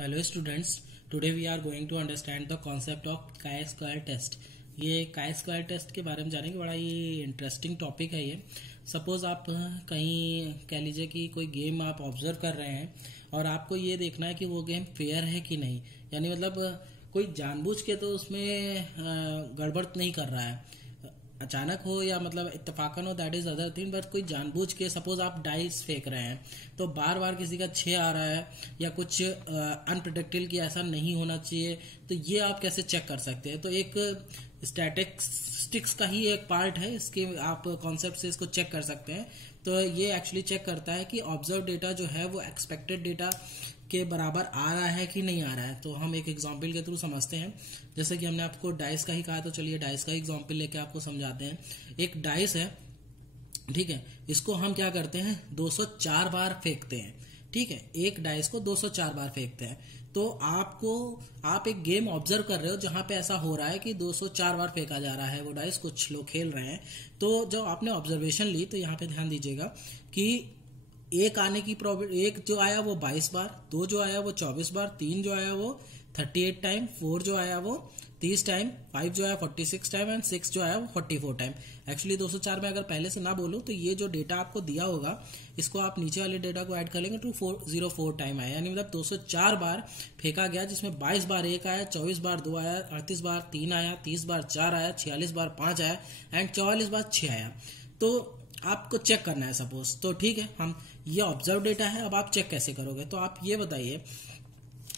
Hello students, today we are going to understand the concept of chi-square test. ये chi-square test के बारे में जानेंगे। बड़ा ये इंटरेस्टिंग टॉपिक है ये। सपोज आप कहीं कह लीजिए कि कोई गेम आप ऑब्जर्व कर रहे हैं और आपको ये देखना है कि वो गेम फेयर है कि नहीं, यानी मतलब कोई जानबूझ के तो उसमें गड़बड़ नहीं कर रहा है, अचानक हो या मतलब इत्तेफाकन हो, that is other thing. But कोई जानबूझ के सपोज आप डाइस फेंक रहे हैं तो बार बार किसी का 6 आ रहा है या कुछ अनप्रेडिक्टेबल कि ऐसा नहीं होना चाहिए, तो ये आप कैसे चेक कर सकते हैं? तो एक स्टैटिस्टिक्स का ही एक पार्ट है, इसके आप कॉन्सेप्ट से इसको चेक कर सकते हैं। तो ये एक्चुअली चेक करता है कि ऑब्जर्व डेटा जो है वो एक्सपेक्टेड डेटा के बराबर आ रहा है कि नहीं आ रहा है। तो हम एक एग्जांपल के थ्रू समझते हैं। जैसे कि हमने आपको डाइस का ही कहा, तो चलिए डाइस का एग्जांपल लेके आपको समझाते हैं। एक डाइस है, ठीक है, इसको हम क्या करते हैं 204 बार फेंकते हैं, ठीक है, एक डाइस को 204 बार फेंकते हैं। तो आप एक गेम ऑब्जर्व कर रहे हो जहां पे ऐसा हो रहा है कि 204 बार फेंका जा रहा है वो डाइस, कुछ लोग खेल रहे हैं। तो जब आपने ऑब्जर्वेशन ली तो यहाँ पे ध्यान दीजिएगा कि एक आने की प्रोबेबिलिटी, एक जो आया वो 22 बार, दो जो आया वो 24 बार, तीन जो आया वो 38 टाइम, 4 जो आया वो 30 टाइम, 5 जो आया 46 टाइम एंड 6 जो आया वो 44 टाइम। एक्चुअली 204 में अगर पहले से ना बोलूं तो ये जो डेटा आपको दिया होगा इसको आप नीचे वाले डेटा को ऐड कर लेंगे तो 404 टाइम आया, यानी मतलब 204 बार फेंका गया, जिसमें 22 बार एक आया, 24 बार 2 आया, 38 बार 3 आया, 30 बार 4 आया, 46 बार 5 आया एंड 44 बार 6 आया। तो आपको चेक करना है सपोज, तो ठीक है, हम ये ऑब्जर्व डेटा है। अब आप चेक कैसे करोगे? तो आप ये बताइए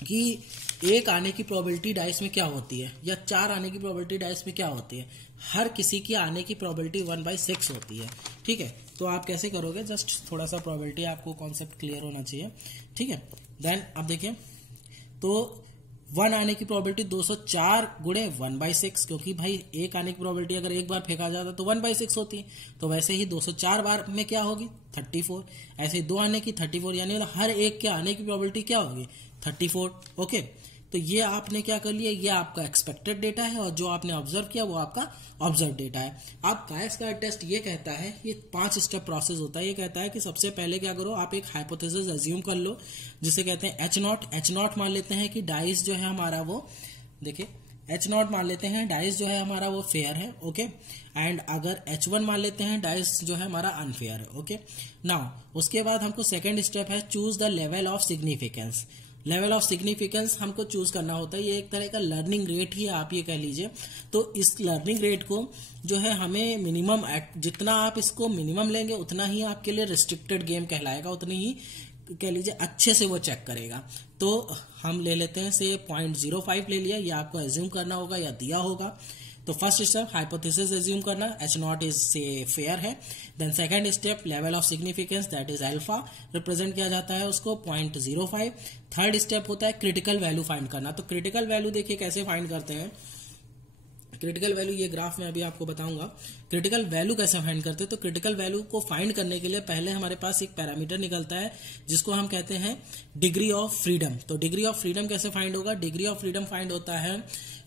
कि एक आने की प्रोबेबिलिटी डाइस में क्या होती है या 4 आने की प्रोबेबिलिटी डाइस में क्या होती है? हर किसी की आने की प्रोबेबिलिटी 1/6 होती है, ठीक है। तो आप कैसे करोगे? जस्ट थोड़ा सा प्रोबेबिलिटी आपको कॉन्सेप्ट क्लियर होना चाहिए, ठीक है। देन अब देखिए, तो 1 आने की प्रोबेबिलिटी 204 गुणे 1/6, क्योंकि भाई एक आने की प्रोबेबिलिटी अगर एक बार फेंका जाता तो 1/6 होती है। तो वैसे ही 204 बार में क्या होगी 34, ऐसे ही 2 आने की 34, यानी हर एक के आने की प्रोबेबिलिटी क्या होगी 34। ओके, तो ये आपने क्या कर लिया, ये आपका एक्सपेक्टेड डेटा है और जो आपने ऑब्जर्व किया वो आपका ऑब्जर्व डेटा है। अब chi-square टेस्ट ये कहता है, ये 5 स्टेप प्रोसेस होता है। ये कहता है कि सबसे पहले क्या करो, आप एक हाइपोथेसिस अज्यूम कर लो जिसे कहते हैं H0 मान लेते हैं कि डाइस जो है हमारा वो, देखिए H0 मान लेते हैं डाइस जो है हमारा वो फेयर है, ओके। एंड अगर H1 मान लेते हैं डाइस जो है हमारा अनफेयर है, ओके। नाउ उसके बाद हमको सेकेंड स्टेप है choose the level of significance. Level of significance हमको चूज करना होता है, ये एक तरह का लर्निंग रेट ही आप ये कह लीजिए। तो इस लर्निंग रेट को जो है हमें मिनिमम, जितना आप इसको मिनिमम लेंगे उतना ही आपके लिए रिस्ट्रिक्टेड गेम कहलाएगा, उतनी ही कह लीजिए अच्छे से वो चेक करेगा। तो हम ले लेते हैं से 0.05 ले लिया, ये आपको एज्यूम करना होगा या दिया होगा। तो फर्स्ट स्टेप हाइपोथेसिस एज्यूम करना, H0 इज से फेयर है। Then second step level of significance, that is alpha, represent किया जाता है उसको 0.05। थर्ड स्टेप होता है क्रिटिकल वैल्यू फाइंड करना। तो क्रिटिकल वैल्यू देखिए कैसे फाइंड करते हैं। क्रिटिकल वैल्यू ये ग्राफ में अभी आपको बताऊंगा क्रिटिकल वैल्यू कैसे फाइंड करते हैं। तो क्रिटिकल वैल्यू को फाइंड करने के लिए पहले हमारे पास एक पैरामीटर निकलता है जिसको हम कहते हैं डिग्री ऑफ फ्रीडम। तो डिग्री ऑफ फ्रीडम कैसे फाइंड होगा? डिग्री ऑफ फ्रीडम फाइंड होता है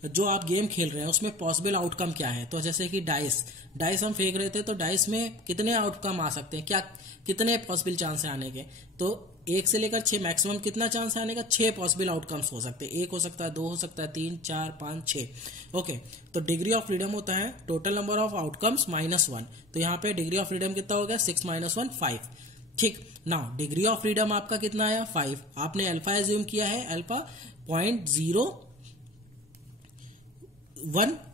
जो आप गेम खेल रहे हैं उसमें पॉसिबल आउटकम क्या है। तो जैसे कि डाइस हम फेंक रहे थे, तो डाइस में कितने आउटकम आ सकते हैं, क्या कितने पॉसिबल चांस है आने के? तो 1 से लेकर 6 मैक्सिमम कितना चांस है आने का? 6 पॉसिबल आउटकम्स हो सकते हैं। 1 हो सकता है, 2 हो सकता है, 3, 4, 5, 6। ओके, तो डिग्री ऑफ फ्रीडम होता है टोटल नंबर ऑफ आउटकम्स -1। तो यहाँ पे डिग्री ऑफ फ्रीडम कितना हो गया? 6 - 1 5। ठीक, नाउ डिग्री ऑफ फ्रीडम आपका कितना आया? 5। आपने अल्फा एज्यूम किया है, अल्फा 0.01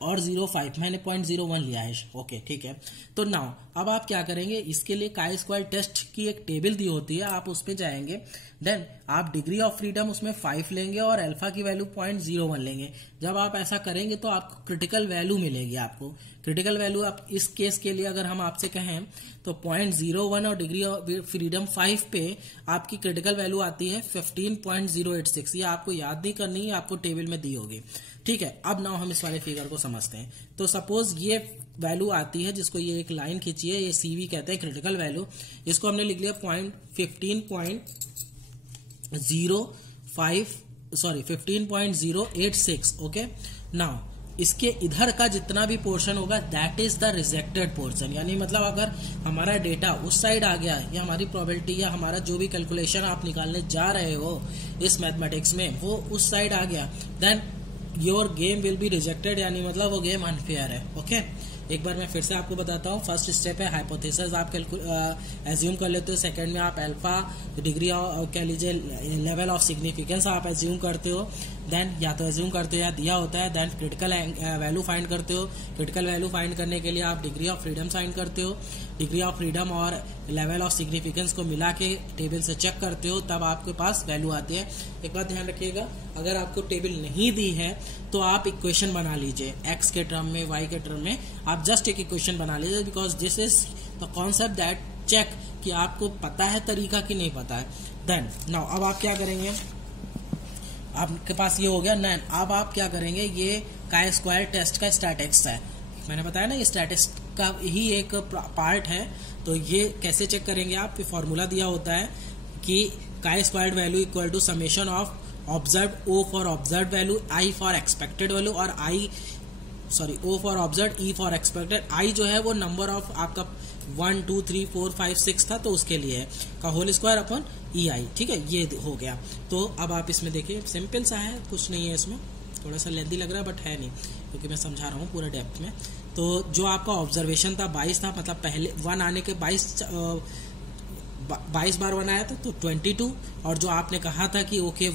और 0.5, मैंने 0.01 लिया है, ओके ठीक है। तो नाउ अब आप क्या करेंगे, इसके लिए chi-square टेस्ट की एक टेबल दी होती है, आप उसमें जाएंगे। देन आप डिग्री ऑफ फ्रीडम उसमें 5 लेंगे और अल्फा की वैल्यू 0.01 लेंगे। जब आप ऐसा करेंगे तो आपको क्रिटिकल वैल्यू मिलेगी। आपको क्रिटिकल वैल्यू आप इस केस के लिए अगर हम आपसे कहें तो 0.01 और डिग्री ऑफ फ्रीडम 5 पे आपकी क्रिटिकल वैल्यू आती है 15.086। ये आपको याद नहीं करनी है, आपको टेबल में दी होगी, ठीक है। अब नाउ हम इस वाले फिगर को समझते हैं। तो सपोज ये वैल्यू आती है, जिसको ये एक लाइन खींचिए, ये CV कहते हैं क्रिटिकल वैल्यू। इसको हमने लिख लिया 15.086, ओके। नाउ इसके इधर का जितना भी पोर्शन होगा that is the rejected portion. यानी मतलब अगर हमारा डेटा उस साइड आ गया या हमारी प्रोबेबिलिटी या हमारा जो भी कैलकुलेशन आप निकालने जा रहे हो इस मैथमेटिक्स में वो उस साइड आ गया, then your game will be rejected, यानी मतलब वो गेम अनफेयर है। ओके, एक बार मैं फिर से आपको बताता हूँ। फर्स्ट स्टेप है हाइपोथेसिस, आप एज्यूम कर लेते हो। सेकंड में आप अल्फा डिग्री कह लीजिए लेवल ऑफ सिग्निफिकेंस आप एज्यूम करते हो। देन या तो एज्यूम करते हो या दिया होता है। देन क्रिटिकल वैल्यू फाइंड करते हो। क्रिटिकल वैल्यू फाइंड करने के लिए आप डिग्री ऑफ फ्रीडम फाइंड करते हो। डिग्री ऑफ फ्रीडम और लेवल ऑफ सिग्निफिकेंस को मिला के टेबल से चेक करते हो, तब आपके पास वैल्यू आती है। एक बात ध्यान रखिएगा, अगर आपको टेबल नहीं दी है तो आप इक्वेशन बना लीजिए एक्स के टर्म में, वाई के टर्म में आप जस्ट एक इक्वेशन बना लीजिए, because this is the concept that check कि आपको पता है तरीका कि नहीं पता है। देन नाउ अब आप क्या करेंगे, आपके पास ये हो गया। देन अब आप क्या करेंगे, ये काई स्क्वायर टेस्ट का स्टैटिस्टिक्स है, मैंने बताया ना ये स्टैटिस्टिक्स का ही एक पार्ट है। तो ये कैसे चेक करेंगे आप, फॉर्मूला दिया होता है कि chi squared value equal to summation of observed O for observed value, I for expected value और O for observed, E for expected. I जो है वो नंबर ऑफ आपका 1 2 3 4 5 6 था तो उसके लिए है का होल स्क्वायर अपन ई आई। ठीक है, ये हो गया। तो अब आप इसमें देखिए सिंपल सा है, कुछ नहीं है इसमें, थोड़ा सा लेंथी लग रहा है बट है नहीं, क्योंकि मैं समझा रहा हूँ पूरा डेप्थ में। तो जो आपका ऑब्जर्वेशन था 22 था, मतलब पहले 1 आने के 22 बार 1 आया था तो 22, और जो आपने कहा था कि ओके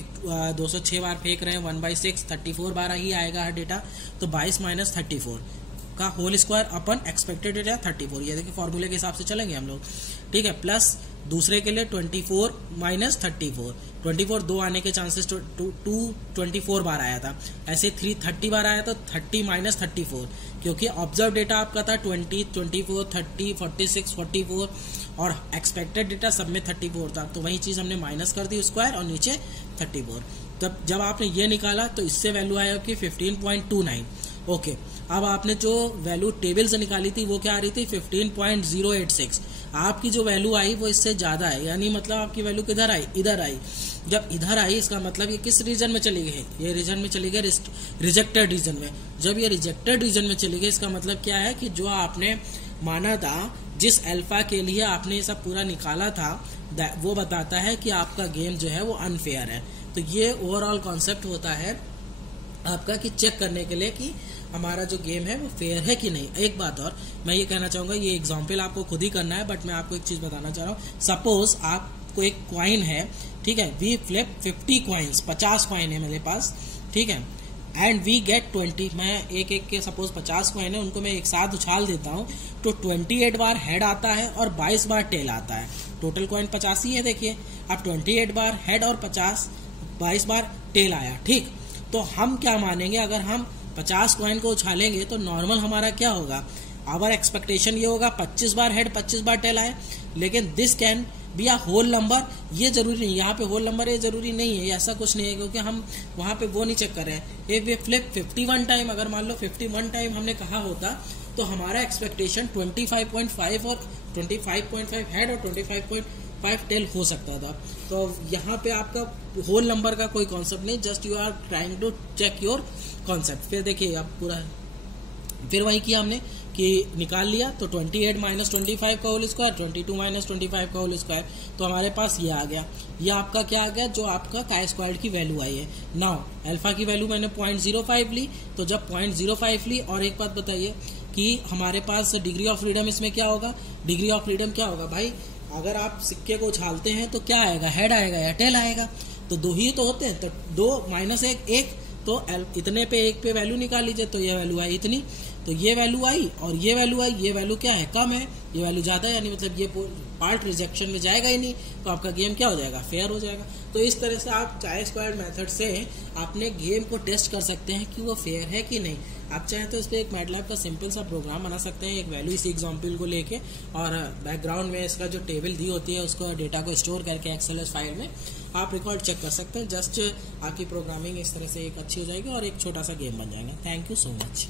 206 बार फेंक रहे हैं 1/6 34 बार ही आएगा हर डेटा, तो 22 माइनस 34 का होल स्क्वायर अपन एक्सपेक्टेड डेटा 34। ये देखिए फॉर्मूले के हिसाब से चलेंगे हम लोग। ठीक है, प्लस दूसरे के लिए 24 माइनस 34, 24 2 आने के चांसेस 24 बार आया था। ऐसे 30 बार आया तो 30 माइनस 34, क्योंकि ऑब्जर्व डेटा आपका था 20 24 30 46 44 और एक्सपेक्टेड डेटा सब में 34 था, तो वही चीज हमने माइनस कर दी स्क्वायर और नीचे 34। तब जब आपने ये निकाला तो इससे वैल्यू आया कि 15.29। ओके, अब आपने जो वैल्यू टेबल से निकाली थी वो क्या आ रही थी 15.086। आपकी जो वैल्यू आई वो इससे ज्यादा है, यानी मतलब आपकी वैल्यू किधर आई, इधर आई। जब इधर आई इसका मतलब ये किस रीजन में चली गई, ये रीजन में चली गई रिजेक्टेड रीजन में। जब ये रिजेक्टेड रीजन में चली गई इसका मतलब क्या है कि जो आपने माना था, जिस अल्फा के लिए आपने ये सब पूरा निकाला था, वो बताता है कि आपका गेम जो है वो अनफेयर है। तो ये ओवरऑल कॉन्सेप्ट होता है आपका कि चेक करने के लिए कि हमारा जो गेम है वो फेयर है कि नहीं। एक बात और मैं ये कहना चाहूंगा, ये एग्जाम्पल आपको खुद ही करना है, बट मैं आपको एक चीज बताना चाह रहा हूँ। सपोज आपको एक क्वाइन है, ठीक है, वी फ्लिप 50 क्वाइंस, 50 क्वाइन है मेरे पास, ठीक है, एंड वी गेट 20। मैं एक एक के सपोज 50 क्वाइन है, उनको मैं एक साथ उछाल देता हूँ तो 28 बार हेड आता है और 22 बार टेल आता है। टोटल क्वाइन 50 ही है, देखिए अब 28 बार हेड और 22 बार टेल आया। ठीक, तो हम क्या मानेंगे, अगर हम 50 क्वाइन को उछालेंगे तो नॉर्मल हमारा क्या होगा, आवर एक्सपेक्टेशन ये होगा 25 बार हेड 25 बार टेल आए। लेकिन this can be a whole number, ये जरूरी नहीं, यहाँ पे होल नंबर ये जरूरी नहीं है, ऐसा कुछ नहीं है, क्योंकि हम वहां पे वो नहीं चेक कर रहे हैं। इफ वी फ्लिप 51 टाइम, अगर मान लो 51 टाइम हमने कहा होता तो हमारा एक्सपेक्टेशन 25.5 और 25.5 हेड और 25.5 टेल हो सकता था। तो यहाँ पे आपका होल नंबर का कोई कॉन्सेप्ट नहीं, just you are trying to check your concept. फिर देखिए अब पूरा फिर वही किया हमने कि निकाल लिया, तो 28 माइनस 25 का होल स्क्वायर, 22 माइनस 25 का होल स्क्वायर, तो हमारे पास ये आ गया। ये आपका क्या आ गया, जो आपका काई स्क्वायर्ड की वैल्यू आई है। नाउ अल्फा की वैल्यू मैंने 0.05 ली, तो जब 0.05 ली, और एक बात बताइए कि हमारे पास डिग्री ऑफ फ्रीडम इसमें क्या होगा, डिग्री ऑफ फ्रीडम क्या होगा भाई, अगर आप सिक्के को उछालते हैं तो क्या आएगा, हेड आएगा या टेल आएगा, तो दो ही तो होते हैं, तो 2 माइनस 1 तो इतने पे 1 पे वैल्यू निकाल लीजिए, तो ये वैल्यू आई इतनी, तो ये वैल्यू आई और ये वैल्यू आई, ये वैल्यू क्या है, कम है, ये वैल्यू ज्यादा है, यानी मतलब ये पार्ट रिजेक्शन में जाएगा ही नहीं, तो आपका गेम क्या हो जाएगा, फेयर हो जाएगा। तो इस तरह से आप काई स्क्वायर्ड मेथड से अपने गेम को टेस्ट कर सकते हैं कि वो फेयर है कि नहीं। आप चाहें तो इस पर एक मैटलैब का सिंपल सा प्रोग्राम बना सकते हैं, एक वैल्यू इसी एग्जाम्पल को लेके, और बैकग्राउंड में इसका जो टेबल दी होती है उसको डेटा को स्टोर करके एक्सेल फाइल में आप रिकॉर्ड चेक कर सकते हैं। जस्ट आपकी प्रोग्रामिंग इस तरह से एक अच्छी हो जाएगी और एक छोटा सा गेम बन जाएगा। Thank you so much.